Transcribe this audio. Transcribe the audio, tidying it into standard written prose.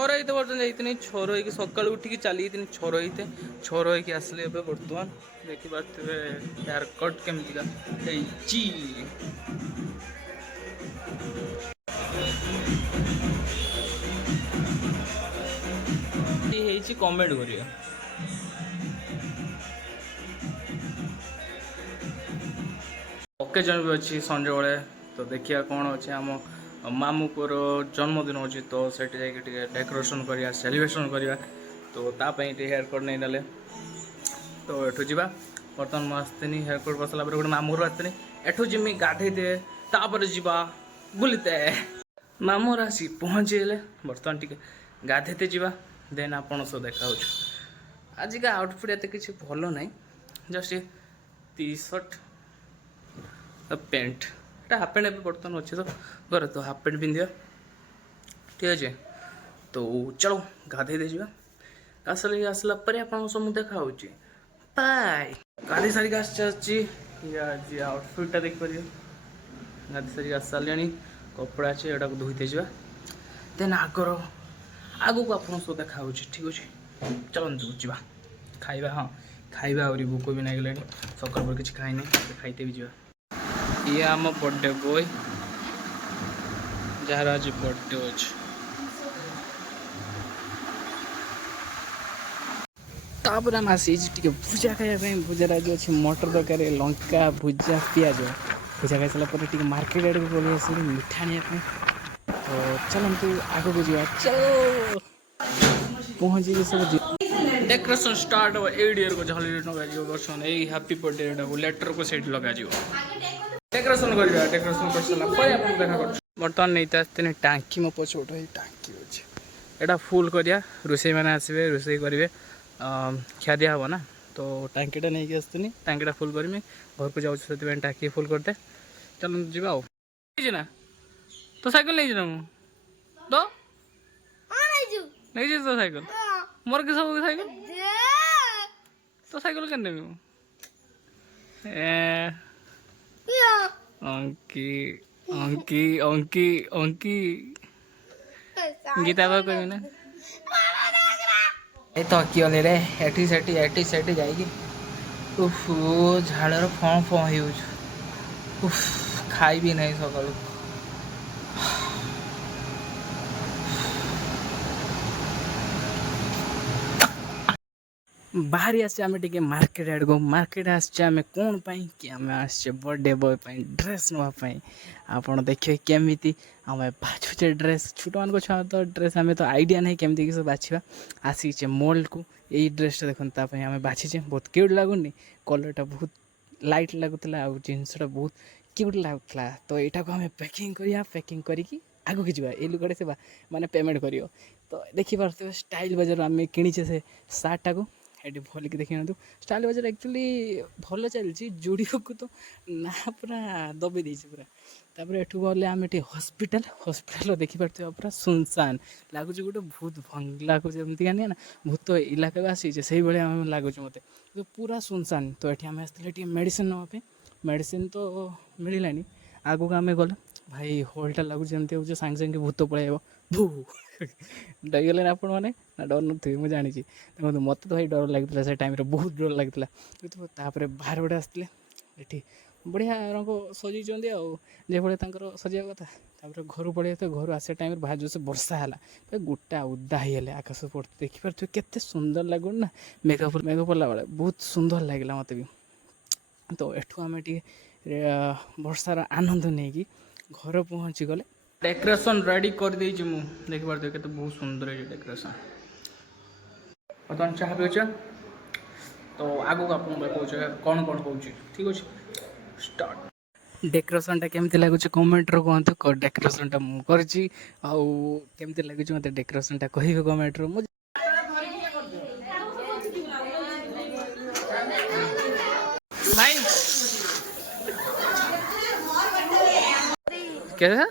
छर होते बर्तमान छर हो सका उठिक चली छर होते छर हो आसले बर्तमान देखिपे हेयर कट केमतिका कमेंट करिए ओकेजन भी अच्छी संजय बेले तो देखिए कौन अच्छे आम मामू पुर जन्मदिन अच्छी तो सेठी जाके डेकोरेशन करिया सेलिब्रेशन करिया तो तापाई हेयर कट नहीं ना तो एठू जा बर्तमान मुझे हेयर कट कर सारा गोटे मामू घर आसनी एठू जिमी गाधेते तापर जा बुलते मामू आसी पहुँचीगले बर्तमान टी गाधेते जा देन आपण सब देखा आजिका आउटफिट एत किसी भल ना जस्ट टी सर्ट पेंट एटा हाफ पेंट बर्तमान अच्छे तो घर तो हाफ पेंट पिंधा ठीक अच्छे तो चलो गाधे दे जा आसले आसला आप सब देखा बाय गाधे सारिक आउटफिटा देखिपर गाधे सारिक आस सारे कपड़ा अच्छे यहाँ धोते जा देन आगर आग को आप सब देखा ठीक अच्छे चलते जा खाइबा हाँ खाइबा आहरी भोक भी नहीं गला सकाल पर किसी खाई खाइते भी जा ये आम बर्थडे बॉय जार आज बर्थडे अच्छे तापर आम आसी भुजा खाया भुजार आज अच्छे मटर तरकारी लंका भुजा पिज भुजा खाई सारा मार्केट आड़े पलि आस मिठा आने तो चलते आग को जा चलो पहुँची सब डेकोरेशन स्टार्ट हो एडियर को हॉलीडे लगा हैप्पी बर्थडे लेटर को सेट लगा डेकोरेशन कर डेकोरेशन कर सारा देखा बर्तमान नहीं आसते टांकी मो पछ टांकी अच्छे यहाँ फुल करिया रोषे मैंने आसवे रोषे करेंगे खिया दिया हम ना तो टांकीटा नहीं आसनी टांकीटा फुल करमी घर को जाऊँ से टांकी फुल करते चल जा ना तो साइकिल नहीं जा तो नहीं तो साइकिल मोर के सब साइकिल तो साइकिल क्या नेमी अंकी अंकी अंकी अंकी गीता बाबा कहमी ना ये तो अकी गले रे एटी सेठी जाइए उफ झाड़र फण फण हो खाई भी नहीं सका बाहरी आम टे मार्केट आड़ को मार्केट आम कौन पाई कि आम आसे बर्थडे बॉय ड्रेस नापी आप देखिए केमी आम बाछुचे ड्रेस छोट मान छुआ तो ड्रेस आम तो आइडिया नहीं केमती कि सब बाछा आसीचे मॉल को यही ड्रेसटा देखते आम बाछीचे बहुत क्यूट लगुनि कलरटा बहुत लाइट लगुला जिनसटा बहुत क्यूट लगुला तो यहाँ को आम पैकिंग करिया पैकिंग करके आगे की जा लुगाटे से माने पेमेंट कर तो देखिपे स्टाइल बजार आम किणीचे से सार्टा को ये भल कि देखी ना स्टाइल बजार एक्चुअली भल चलती जुड़ियो को तो ना पूरा दबे देती पूरा तापर एठू गले आम ये हॉस्पिटल हॉस्पिटल देखिपे पूरा सुनसान लगुच गोटे भूत भंगला को जमती का ना भूत इलाका आसी से भाई आम लगुच मत तो पूरा सुनसान तो ये आम आसते मेडिसिन नापी मेडिसिन तो मिललानी आगू को आम गले भाई हॉलटा लगुच जमती हो सांगे सांगे भूत पलैब भू डरगले आप ना डर नी मुझे जानी देखो मत तो भाई डर लगता से टाइम बहुत डर लगता तापर बाहर गोटे आसते ये बढ़िया रंग सजाई जो भाई सजा कथा घर पड़े तो घर आसा टाइम बाहर जो से वर्षा है गोटा उदा ही आकाश पड़ते देखिपे केते सुंदर लगुन ना मेकअप मेकअप कला बेले बहुत सुंदर लगे मत भी तो एठू आम टे वर्षार आनंद नहीं कि घर पहुँची गले डेकोरेशन रेडी कर देछि मु देखि पारते केते बहुत सुंदर है डेकोरेशन बर्तमान चाह पिछे तो आगो को आपन कहूँ कौन कौन कहूँ ठीक अच्छे स्टार्ट डेकोरेशन केमती लगुच कमेंट रो कहतु डेकोरेशन मु करछि आउ केमती लगुच मते डेकोरेशन कहिबे कमेंट रो मु भाई क्या